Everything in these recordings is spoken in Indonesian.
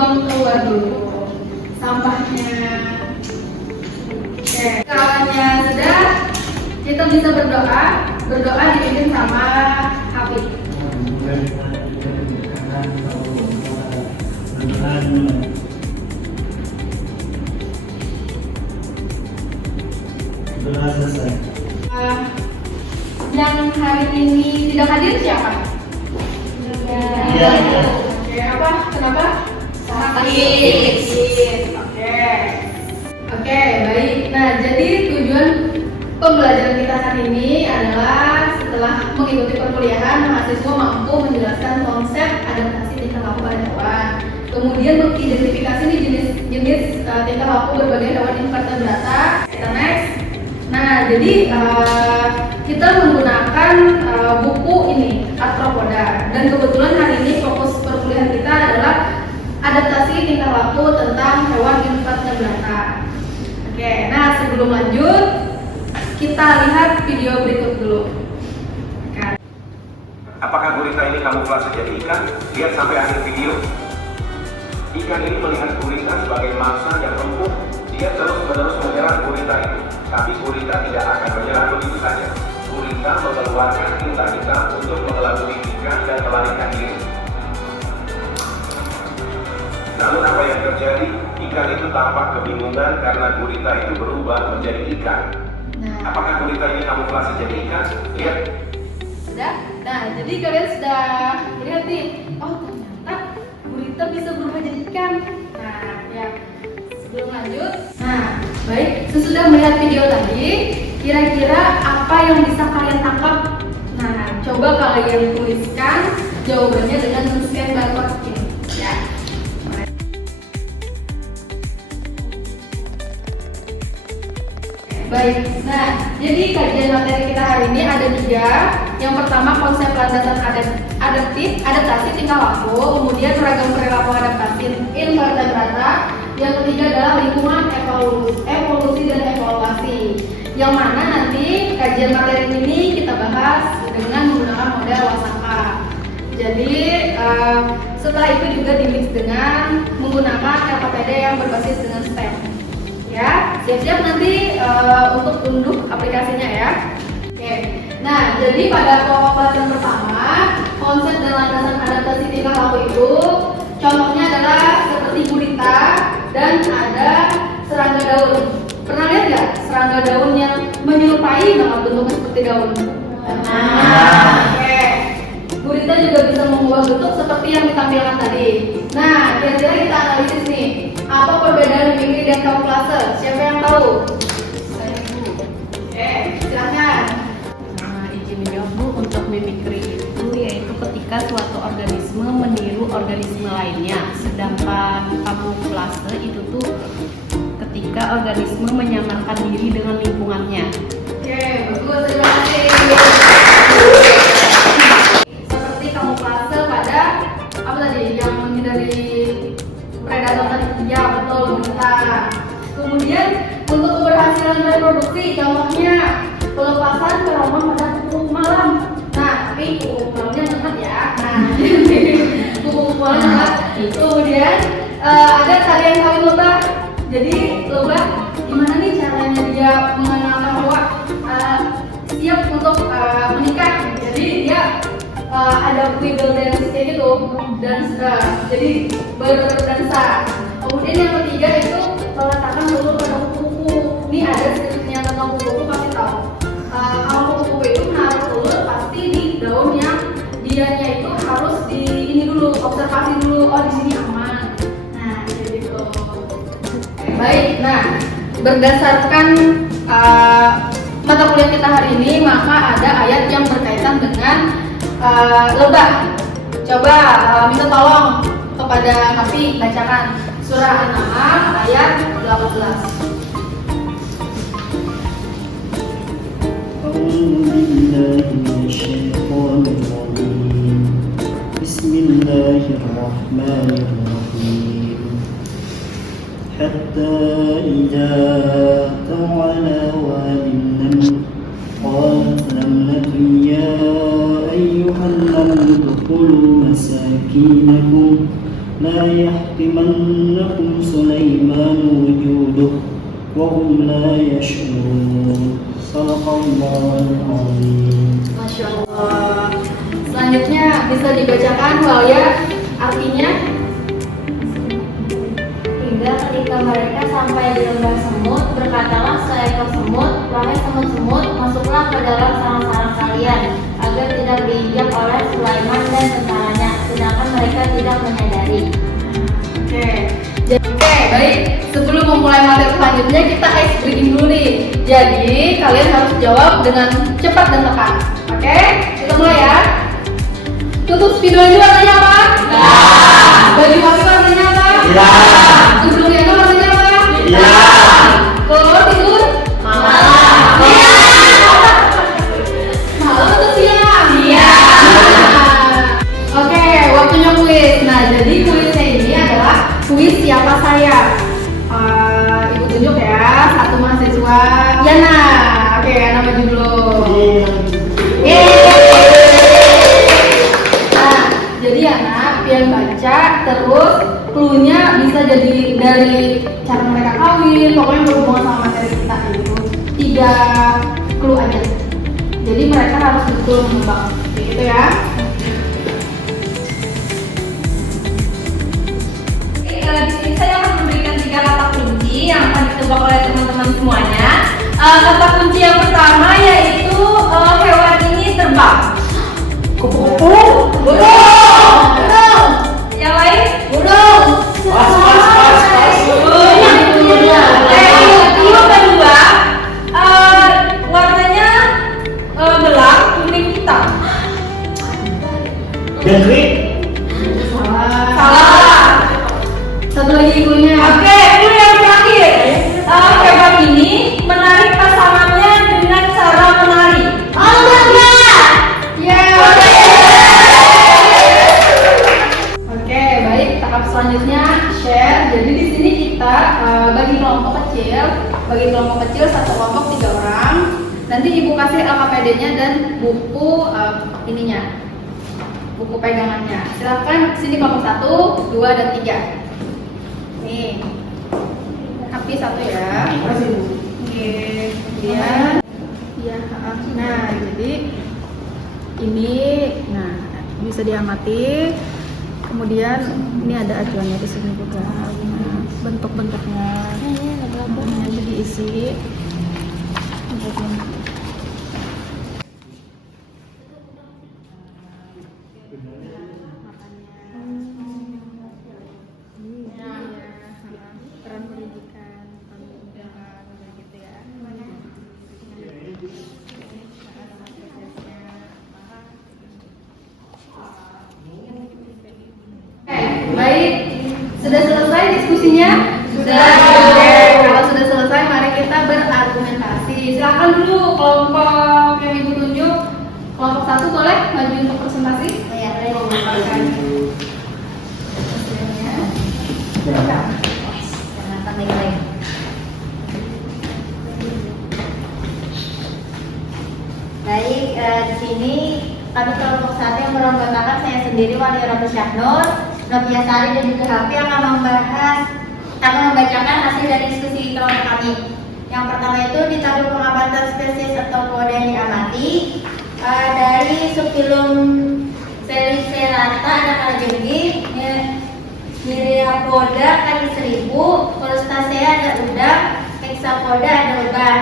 dibuang keluar dulu sampahnya. Oke, kawannya sudah, kita bisa berdoa. Berdoa dipimpin sama Habib. Yang hari ini tidak hadir siapa? Iya. Oke, apa? Kenapa? Sakit. Oke, baik. Nah, jadi tujuan pembelajaran kita hari ini adalah setelah mengikuti perkuliahan, mahasiswa mampu menjelaskan konsep adaptasi tingkah laku pada hewan. Kemudian mengidentifikasi nih jenis tingkah laku berbagai hewan invertebrata. Kita next. Nah, jadi kita menggunakan buku ini, Arthropoda. Dan kebetulan hari ini fokus perkuliahan kita adalah adaptasi tingkah laku tentang hewan invertebrata. Oke, nah sebelum lanjut, kita lihat video berikut dulu. Apakah gurita ini kamuflase jadi ikan? Lihat sampai akhir video. Ikan ini melihat gurita sebagai mangsa yang empuk. Dia terus-menerus menyerang gurita itu. Tapi gurita tidak akan menyerang begitu saja. Gurita mengeluarkan tinta hitam untuk mengelabui ikan dan melarikan diri. Lalu apa yang terjadi? Ikan itu tampak kebingungan karena gurita itu berubah menjadi ikan. Apakah gurita ini kamuflase jadi ikan? Lihat. Sudah? Nah, jadi kalian sudah lihat nih. Oh, ternyata gurita bisa berubah jadi ikan. Nah, ya. Sebelum lanjut. Nah, baik. Sesudah melihat video tadi, kira-kira apa yang bisa kalian tangkap? Nah, coba kalian tuliskan jawabannya dengan men-scan barcode ini. Ya. Baik, nah jadi kajian materi kita hari ini ada 3. Yang pertama konsep landasan adaptasi tingkah laku, kemudian ragam perilaku adaptasi invertebrata. Yang ketiga adalah lingkungan evolusi dan evaluasi. Yang mana nanti kajian materi ini kita bahas dengan menggunakan model Wasaka. Jadi setelah itu juga dimix dengan menggunakan LKPD yang berbasis dengan STEM. Ya, siap-siap nanti untuk unduh aplikasinya ya. Oke. Nah, jadi pada pokok pelajaran pertama, konsep dan landasan adaptasi tingkah laku itu contohnya adalah seperti gurita dan ada serangga daun. Pernah lihat nggak serangga daun yang menyerupai banget bentuknya seperti daun? Nah, oke. Gurita juga bisa mengubah bentuk seperti yang ditampilkan tadi. Nah, kira-kira kita analisis nih. Apa perbedaan mimikri dan kamuflase? Siapa yang tahu? Oke, silakan. Izin menjawab Bu, untuk mimikri itu yaitu ketika suatu organisme meniru organisme lainnya. Sedangkan kamuflase itu tuh ketika organisme menyamarkan diri dengan lingkungannya. Oke, bagus, terima kasih. Seperti kamuflase pada apa tadi? Yang menghindari predator tadi. Ya, betul, benar. Kemudian untuk keberhasilan reproduksi, contohnya pelepasan feromon pada kupu-kupu malam. Nah, tapi kupu-kupu malamnya banget ya. Nah, kupu-kupu malam banget. Kemudian ada tarian kawin lebah. Jadi lebah gimana nih caranya dia mengenalkan bahwa siap untuk menikah. Jadi dia ada wiggle dance kayak gitu, dance. Jadi berdansa. Kemudian yang ketiga itu meletakkan telur pada kupu-kupu. Ini ada skripnya tentang kupu-kupu pasti tahu. Kalau kupu-kupu itu menaruh telur pasti di daun yang dianya itu harus di ini dulu, observasi dulu. Oh, di sini aman. Nah, jadi gitu. Baik. Nah, berdasarkan mata kuliah kita hari ini, maka ada ayat yang berkaitan dengan lebah. Coba minta tolong kepada Hafi bacakan surah An-Nahl ayat 18. Bismillahirrahmanirrahim. Hatta idza tawala walinnan qalat lamnatun ya ayyuhal lam tudkhulu masakinakum لا يحطمنكم سليمان وجوده وهم لا يشعرون. صدق الله العظيم. Masya Allah. Selanjutnya bisa dibacakan Walia, artinya Hingga ketika mereka sampai di lembah semut, berkatalah seekor semut, wahai semut-semut, masuklah ke dalam sarang-sarang kalian, agar tidak diinjak oleh Sulaiman dan tentaranya, sedangkan mereka tidak menyadari. Oke, baik. Sebelum memulai materi selanjutnya, kita ice breaking dulu nih. Jadi, kalian harus jawab dengan cepat dan tepat. Oke, kita mulai ya. Tutup spidol itu artinya apa? Ya. Bagi waktu artinya apa? Ya. Gedung yang artinya apa? Ya. Kalau tidur? Malam. Iya. Malam atau siang? Iya. Oke, waktunya kuis. Nah, jadi kuisnya ini adalah kuis siapa saya. Ibu tunjuk ya, satu mahasiswa Yana. Oke, Yana maju dulu. Nah, jadi Yana pian baca terus clue-nya bisa jadi dari cara mereka kawin, pokoknya berhubungan sama materi kita itu 3 clue aja. Jadi mereka harus betul menebak, gitu ya. Di sini saya akan memberikan 3 kata kunci yang akan ditebak oleh teman-teman semuanya. Kata kunci yang pertama yaitu hewan ini terbang. Burung. Yang lain? Burung. Yang kedua, warnanya gelap, kuning hitam. Jadi Salah. Satu lagi clue-nya. Oke, clue yang terakhir. Hewan ini menarik pasangannya dengan cara menari. Ya. Oke, baik. Tahap selanjutnya share. Jadi di sini kita bagi kelompok kecil, satu kelompok 3 orang. Nanti ibu kasih LKPD-nya dan buku buku pegangannya. Silakan sini kelompok 1, 2, dan 3. Nih, api 1 ya. Oke, kemudian ya, nah jadi ini, nah bisa diamati. Kemudian ini ada acuannya di sini juga, nah, bentuk-bentuknya. Jadi diisi. Peran pendidikan, gitu ya. Baik, sudah selesai diskusinya? Sudah. Oke, kalau sudah selesai, mari kita berargumentasi. Silakan dulu kelompok yang ibu tunjuk. Kelompok 1 boleh maju untuk presentasi? Ya, Baik, di sini kami kelompok 1 yang beranggotakan saya sendiri Wali Robi Syahnur, Novia Sari dan juga Hafi akan membacakan hasil dari diskusi kelompok kami. Yang pertama itu di tabel pengamatan spesies atau kode yang diamati dari subfilum Selicerata ada kalajenggi, Myriapoda kali 1000, Crustacea ada udang, Hexapoda ada lebah.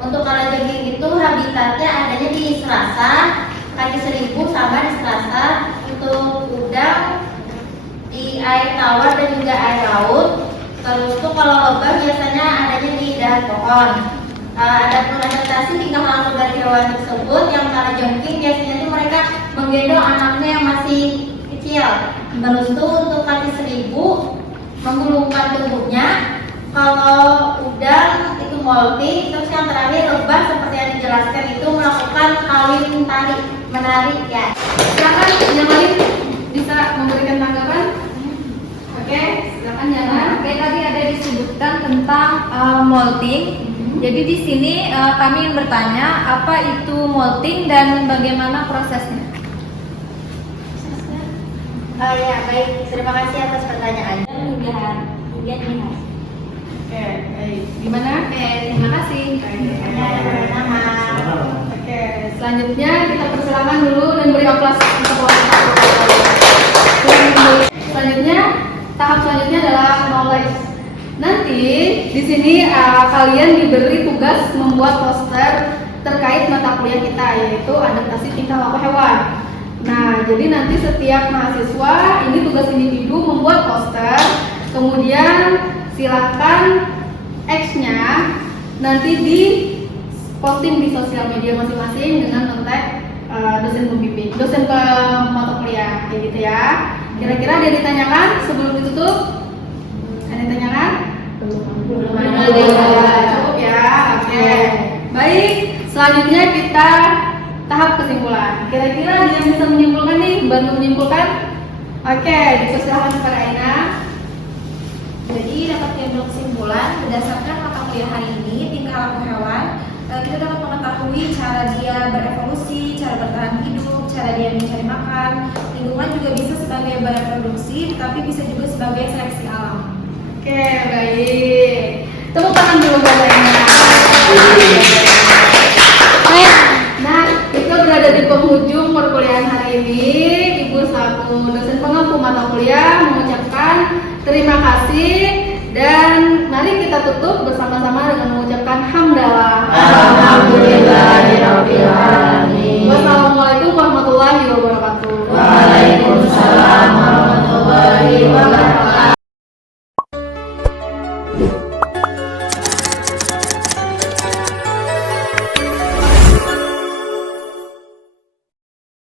Untuk kalajenggi itu habitatnya adanya di serasa, kali 1000 sama di serasa. Untuk udang di air tawar dan juga air laut. Terus tuh kalau lebah biasanya adanya di dahan pohon. Adapun adaptasi tingkah laku dari hewan tersebut yang kalajengking biasanya tuh mereka menggendong anaknya yang masih kecil. Terus tuh untuk kaki 1000 menggulungkan tubuhnya. Kalau udang itu molting. Terus yang terakhir lebah seperti yang dijelaskan itu melakukan kawin menarik ya. Silakan yang lain bisa memberikan tanggapan. Oke, silakan jangan. Oke, tadi ada disebutkan tentang molting. Jadi di sini kami ingin bertanya apa itu molting dan bagaimana prosesnya. Oh ya, baik. Terima kasih atas pertanyaannya. Hingga Nihas. Oke, baik. Gimana? Oke, terima kasih. Sama-sama. Oke, selanjutnya kita persilakan dulu dan beri aplaus untuk peserta. Selanjutnya, tahap selanjutnya adalah knowledge. Nanti di sini kalian diberi tugas membuat poster terkait mata kuliah kita, yaitu adaptasi tingkah laku hewan. Nah, jadi nanti setiap mahasiswa ini tugas individu membuat poster, kemudian silakan X-nya nanti di posting di sosial media masing-masing dengan kontak dosen pembimbing, dosen mata kuliah, kayak gitu ya. Kira-kira ada yang ditanyakan sebelum ditutup? Ada yang ditanyakan? Belum Cukup ya, oke. Baik, selanjutnya kita tahap kesimpulan. Kira-kira ada yang bisa menyimpulkan nih, bantu menyimpulkan? Oke, dipersilakan kepada Aina. Jadi dapat diambil kesimpulan berdasarkan mata kuliah hari ini tingkah laku hewan, kita dapat mengetahui cara dia berevolusi, cara bertahan hidup, cara dia mencari makan. Lingkungan juga bisa sebagai bahan reproduksi, tapi bisa juga sebagai seleksi alam. Oke, baik. Tepuk tangan dulu buat Aina. Nah, kita berada di penghujung perkuliahan hari ini. Ibu selaku dosen pengampu mata kuliah mengucapkan terima kasih dan mari kita tutup bersama-sama dengan mengucapkan hamdalah. Alhamdulillahirabbil alamin.